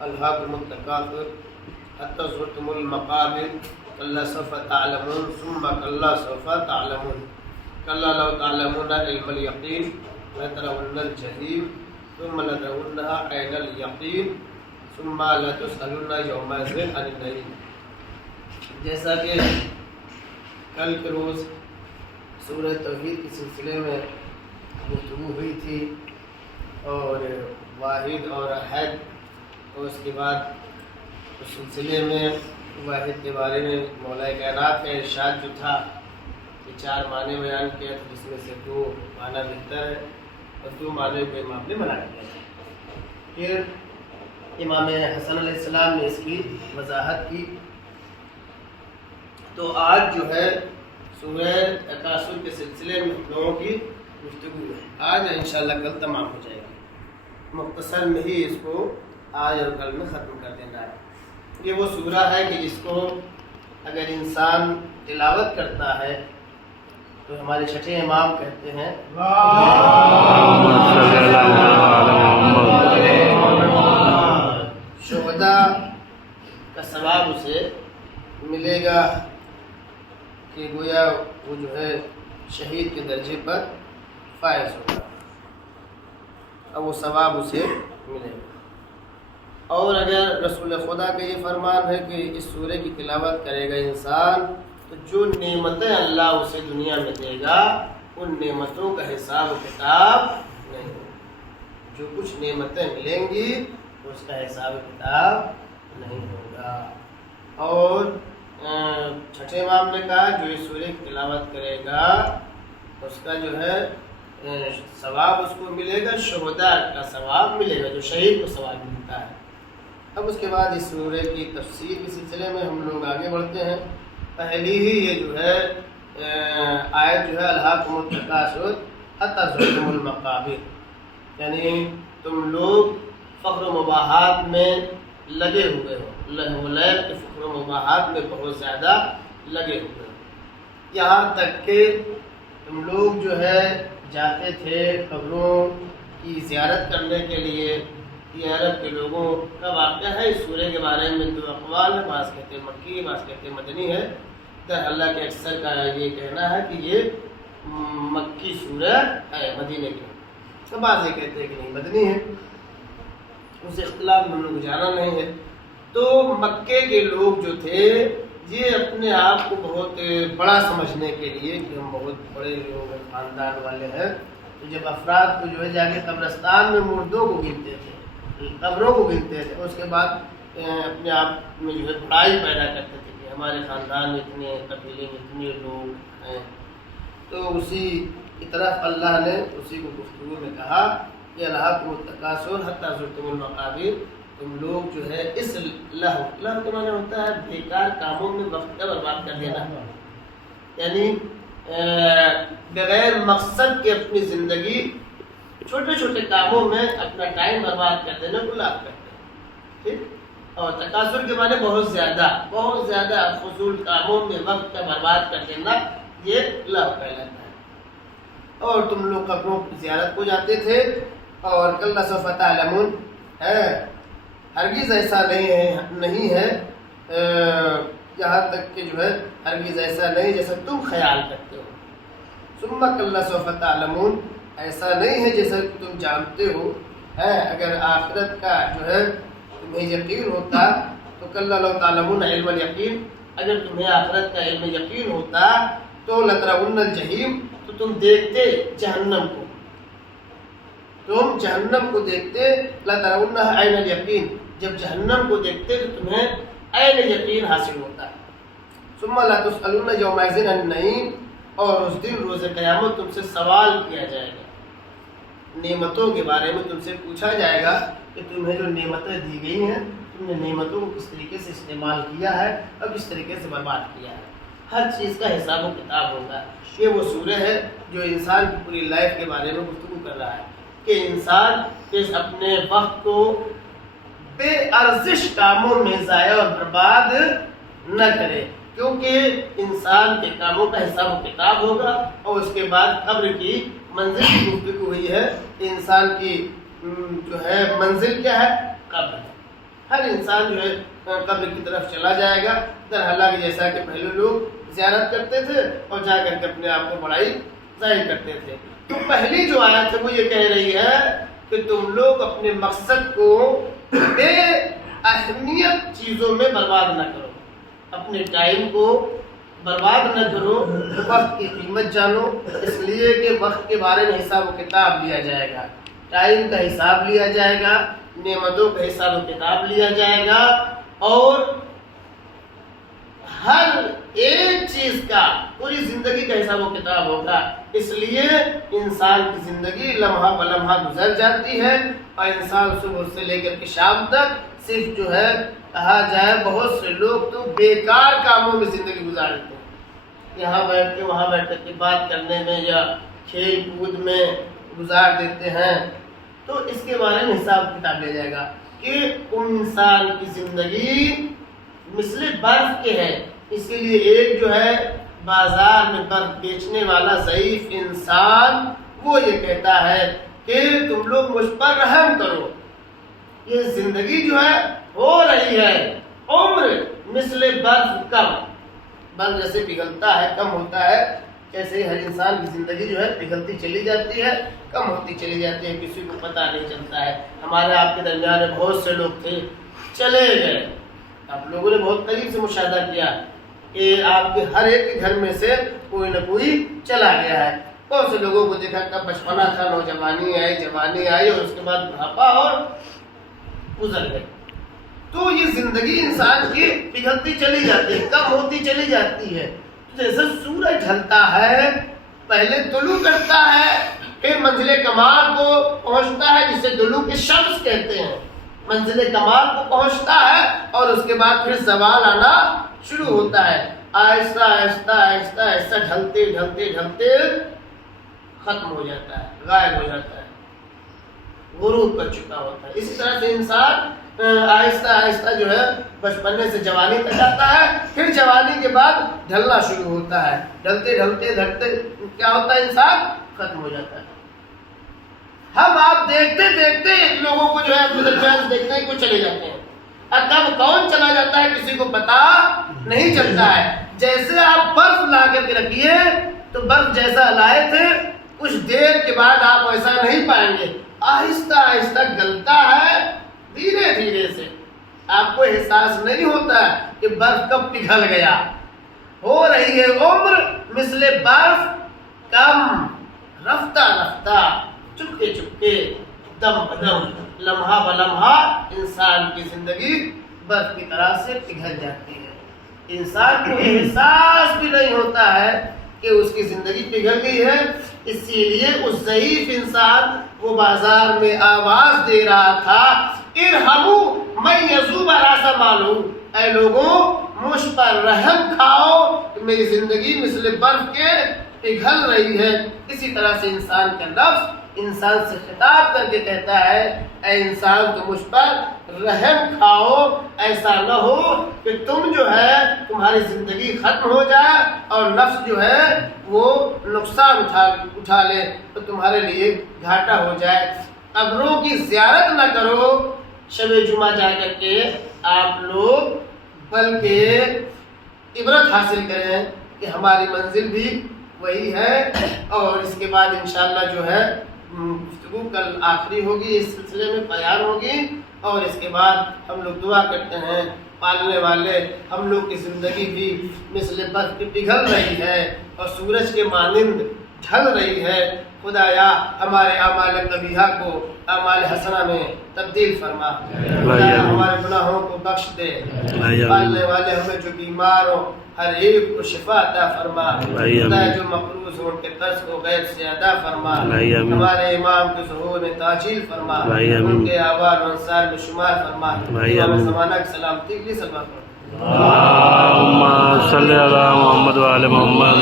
الہاکم التکاثر حتی زرتم المقابر کلا سوف تعلمون ثم کلا سوف تعلمون کلا لو تعلمون علم الیقین لترون الجحیم ثم لترونها عین الیقین ثم لتسألن یومئذ عن النعیم۔ جیسا کہ کل کے روز سورہ توحید کے سلسلے میں گفتگو ہوئی تھی اور واحد اور احد، اور اس کے بعد اس سلسلے میں واحد کے بارے میں مولا کائنات کا ارشاد جو تھا کہ 4 معنی بیان کیا تھا، جس میں سے 2 معنی بہتر ہے اور 2 معنی کو امام نے منع کیا تھا۔ پھر امام حسن علیہ السلام نے اس کی وضاحت کی۔ تو آج جو ہے سورہ تکاثر کے سلسلے میں ہم لوگوں کی گفتگو ہے، آج انشاءاللہ کل تمام ہو جائے گا، مختصر میں ہی اس کو آج اور کل میں ختم کر دینا ہے۔ یہ وہ سورہ ہے کہ جس کو اگر انسان تلاوت کرتا ہے تو ہمارے چھٹے امام کہتے ہیں شہداء کا ثواب اسے ملے گا، کہ گویا وہ جو ہے شہید کے درجے پر فائز ہوگا اور وہ ثواب اسے ملے گا۔ اور اگر رسول خدا کا یہ فرمان ہے کہ اس سورہ کی تلاوت کرے گا انسان تو جو نعمتیں اللہ اسے دنیا میں دے گا ان نعمتوں کا حساب و کتاب نہیں ہوگا، جو کچھ نعمتیں ملیں گی اس کا حساب و کتاب نہیں ہوگا۔ اور چھٹے امام نے کہا جو اس سورہ کی تلاوت کرے گا اس کا جو ہے ثواب اس کو ملے گا، شہداء کا ثواب ملے گا، جو شہید کو ثواب ملتا ہے۔ اب اس کے بعد اس سورہ کی تفسیر کے سلسلے میں ہم لوگ آگے بڑھتے ہیں۔ پہلی ہی یہ جو ہے آیت جو ہے الہاکم التکاثر حتی زرتم المقابر، یعنی تم لوگ فخر و مباحات میں لگے ہوئے ہو، لہو و لعب کے فخر و مباحات میں بہت زیادہ لگے ہوئے ہو، یہاں تک کہ تم لوگ جو ہے جاتے تھے قبروں کی زیارت کرنے کے لیے۔ یہ عرب کے لوگوں کا واقعہ ہے۔ اس سورہ کے بارے میں 2 اقوال ہیں، بعض کہتے ہیں مکی، بعض کہتے ہیں مدنی ہے۔ در اللہ کے اکثر کا یہ کہنا ہے کہ یہ مکی سورہ ہے، مدینے کی، تو بعض یہ کہتے ہیں کہ نہیں مدنی ہے، اس اختلاف میں ہم لوگ جانا نہیں ہے۔ تو مکے کے لوگ جو تھے یہ اپنے آپ کو بہت بڑا سمجھنے کے لیے کہ ہم بہت بڑے لوگ ہیں، خاندان والے ہیں، تو جب افراد کو جو ہے جا کے قبرستان میں مردوں کو گنتے تھے، قبروں کو گنتے تھے، اس کے بعد اپنے آپ میں جو ہے بڑائی پیدا کرتے تھے کہ ہمارے خاندان میں اتنے، قبیلے میں اتنے لوگ ہیں۔ تو اسی کی طرف اللہ نے اسی کو گفتگو میں کہا کہ الہاکم التکاثر حتی زرتم المقابر، تم لوگ جو ہے اس لہو کے معنی ہوتا ہے بیکار کاموں میں وقت کا برباد کر دینا، یعنی بغیر مقصد کے اپنی زندگی چھوٹے چھوٹے کاموں میں اپنا ٹائم برباد کر دینا کو لاپ کرتے ہیں، ٹھیک۔ اور تکاثر کے معنی بہت زیادہ فضول کاموں میں وقت کا برباد کر دینا، یہ لاپ کہلاتا ہے۔ اور تم لوگ قبروں کی زیارت کو جاتے تھے، اور کلا سوف تعلمون ہے، ہرگز ایسا نہیں ہے، یہاں تک کہ جو ہے ہرگز ایسا نہیں جیسا تم خیال کرتے ہو، ثم کلا سوف تعلمون، ایسا نہیں ہے جیسا تم جانتے ہو، اگر آخرت کا جو ہے تمہیں یقین ہوتا تو کلا لو تعلمون علم الیقین، اگر تمہیں آخرت کا علم یقین ہوتا تو لترون الجحیم، تو تم دیکھتے جہنم کو، تم جہنم کو دیکھتے، لترونها عین الیقین، جب جہنم کو دیکھتے تو تمہیں عین یقین حاصل ہوتا۔ ثم لتسألن یومئذ عن النعیم، اور اس دن روز قیامت تم سے سوال کیا جائے گا، نعمتوں کے بارے میں تم سے پوچھا جائے گا کہ تمہیں جو نعمتیں دی گئی ہیں تم نے نعمتوں کو کس طریقے سے استعمال کیا ہے اور کس طریقے سے برباد کیا ہے، ہر چیز کا حساب و کتاب ہوگا۔ یہ وہ سورہ ہے جو انسان کی پوری لائف کے بارے میں گفتگو کر رہا ہے کہ انسان اس اپنے وقت کو بے ارزش کاموں میں ضائع اور برباد نہ کرے، کیونکہ انسان کے کاموں کا حساب و کتاب ہوگا، اور اس کے بعد قبر کی منزل کی گفتگو ہوئی ہے۔ انسان کی جو ہے منزل کیا ہے؟ قبر، ہر انسان جو ہے قبر کی طرف چلا جائے گا، حالانکہ جیسا کہ پہلے لوگ زیارت کرتے تھے اور جا کر کے اپنے آپ کو بڑائی ظاہر کرتے تھے۔ تو پہلی جو آیت ہے وہ یہ کہہ رہی ہے کہ تم لوگ اپنے مقصد کو بے اہمیت چیزوں میں برباد نہ کرو، اپنے ٹائم کو برباد نہ کرو، وقت کی قیمت جانو، اس لیے کہ وقت کے بارے میں حساب و کتاب لیا جائے گا، ٹائم کا حساب لیا جائے گا، نعمتوں کا حساب و کتاب لیا جائے گا، اور ہر ایک چیز کا پوری زندگی کا حساب و کتاب ہوگا۔ اس لیے انسان کی زندگی لمحہ بلمحہ گزر جاتی ہے، اور انسان صبح سے لے کر کے شام تک صرف جو ہے کہا جائے بہت سے لوگ تو بیکار کاموں میں زندگی گزار دیتے ہیں، یہاں بیٹھ کے وہاں بیٹھ کر کے بات کرنے میں یا کھیل کود میں گزار دیتے ہیں۔ تو اس کے بارے میں حساب کتاب لیا جائے گا کہ انسان کی زندگی مثل برف کے ہے، اس کے لیے ایک جو ہے بازار میں برف بیچنے والا ضعیف انسان وہ یہ کہتا ہے کہ تم لوگ مجھ پر رحم کرو، یہ زندگی جو ہے ہو رہی ہے، عمر مثل برف کم، برف جیسے پگھلتا ہے کم ہوتا ہے، ایسے ہی ہر انسان کی زندگی جو ہے پگھلتی چلی جاتی ہے، کم ہوتی چلی جاتی ہے، کسی کو پتہ نہیں چلتا ہے۔ ہمارے آپ کے درمیان میں بہت سے لوگ تھے چلے گئے، آپ لوگوں نے بہت قریب سے مشاہدہ کیا کہ آپ کے ہر ایک کے گھر میں سے کوئی نہ کوئی چلا گیا ہے۔ بہت سے لوگوں کو دیکھا کب بچپنا تھا، نوجوانی آئی، جوانی آئی، اور اس کے بعد بڑھاپا اور گزر گئے۔ تو یہ زندگی انسان کی پگھلتی چلی جاتی ہے، کم ہوتی چلی جاتی ہے۔ جیسے سورج ڈھلتا ہے، پہلے طلوع کرتا ہے، پھر منزل کمال کو پہنچتا ہے جسے طلوع شمس کہتے ہیں، منزل کمال کو پہنچتا ہے، اور اس کے بعد پھر زوال آنا شروع ہوتا ہے، آہستہ آہستہ آہستہ آہستہ ڈھلتے ڈھلتے ڈھلتے ختم ہو جاتا ہے، غائب ہو جاتا ہے، غروب کر چکا ہوتا ہے۔ اسی طرح سے انسان آہستہ آہستہ جو ہے بچپنے سے جوانی تک آتا ہے، پھر جوانی کے بعد ڈھلنا شروع ہوتا ہے، ڈھلتے ڈھلتے ڈھلتے کیا ہوتا ہے، انسان ختم ہو جاتا ہے۔ ہم آپ دیکھتے دیکھتے لوگوں کو جو ہے اپنے درمیان دیکھنے کو چلے جاتے ہیں، اور کب کون چلا جاتا ہے کسی کو پتا نہیں چلتا ہے۔ جیسے آپ برف لا کر کے رکھیے تو برف جیسا لائے تھے کچھ دیر کے بعد آپ ویسا نہیں پائیں گے، آہستہ آہستہ گلتا ہے، دھیرے دھیرے سے، آپ کو احساس نہیں ہوتا کہ برف کب پگھل گیا۔ ہو رہی ہے عمر مثل برف کم، رفتہ رفتہ، چپکے چپکے، دم بدم، لمحہ بلمحہ انسان کی زندگی برف کی طرح سے پگھل جاتی ہے۔ انسان کو احساس بھی نہیں ہوتا ہے کہ اس کی زندگی پگھل گئی ہے۔ اسی لیے اس ضعیف انسان وہ بازار میں آواز دے رہا تھا، ارحموا من یذوب راس مالہ، اے لوگوں مجھ پر رحم کھاؤ کہ میری زندگی مثل برف کے پگھل رہی ہے۔ اسی طرح سے انسان کا نفس انسان سے خطاب کر کے کہتا ہے، اے انسان تو مجھ پر رحم کھاؤ، ایسا نہ ہو کہ تم جو ہے تمہاری زندگی ختم ہو جائے اور نفس جو ہے وہ نقصان اٹھا لے تو تمہارے لیے گھاٹا ہو جائے۔ قبروں کی زیارت نہ کرو شب جمعہ جا کر کے آپ لوگ، بلکہ عبرت حاصل کریں کہ ہماری منزل بھی وہی ہے۔ اور اس کے بعد انشاءاللہ جو ہے گفتگو کل آخری ہوگی، اس سلسلے میں بیان ہوگی، اور اس کے بعد ہم لوگ دعا کرتے ہیں پالنے والے ہم لوگ کی زندگی بھی مثل برف کی پگھل رہی ہے اور سورج کے مانند ڈھل رہی ہے۔ خدایا ہمارے اعمال قبیحہ کو اعمال حسنہ میں تبدیل فرما، خدایا ہمارے گناہوں کو بخش دے، پالنے والے ہمیں جو بیمار ہو ہر ایک کو شفا عطا فرما، خدایا جو مقروض ہو ان کے قرض کو غیر سے ادا فرما، ہمارے امام کے ظہور میں تاجیل فرما، ان کے آباد و انصار میں شمار فرما، امام زمانہ کی سلامتی کے لیے سلام فرما۔ اللہم صلی علی محمد و آل محمد۔